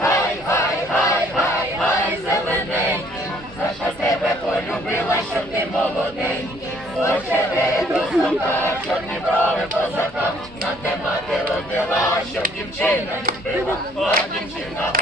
Гай, гай, гай, гай, гай, зелененький, за що тебе полюбила, щоб ти молоденький, Хоче ти до сука, чорні брови козака, на те мати родила, щоб дівчина любила, О, дівчина.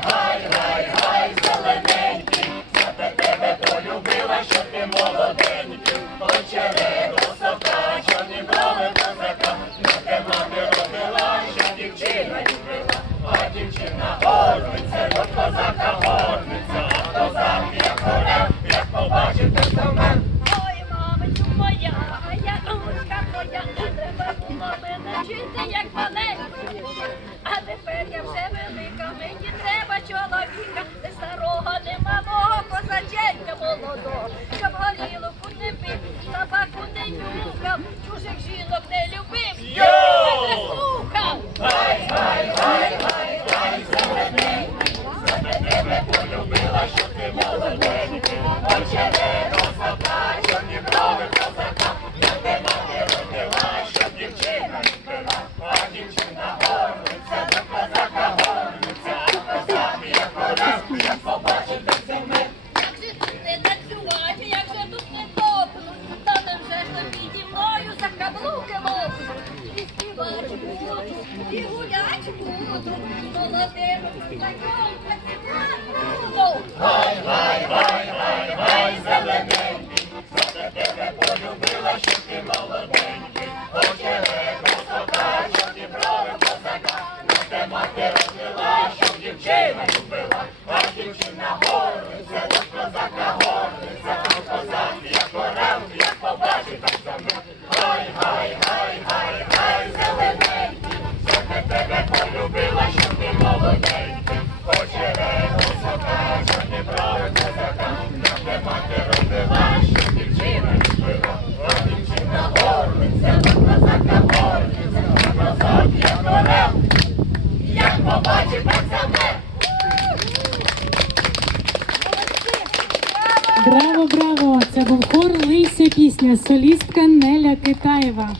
Гай, гай, гай, зелененький, за тебе полюбила, що ти молоденький, очередо сока, чорні брови козака, на те мати родила, що дівчина любила, а дівчина гордиться, до козака жінок не любив, Йоу! не слухав. Гай, гай, гай, гай, гай, зелененький, за тебе полюбила, що ти молоденький, очередо і гулять буду, і молодим працювати буду. Гай, гай, гай, гай, гай, зелененький, за тебе полюбила, що ти молоденький, очередо сока, чорні брови козака, на те мати родила, що дівчина любила, а дівчина гордиться, до козака гордиться, а козак як орел, як побачить так саме. Це був хор Лися пісня, солістка Неля Китаєва.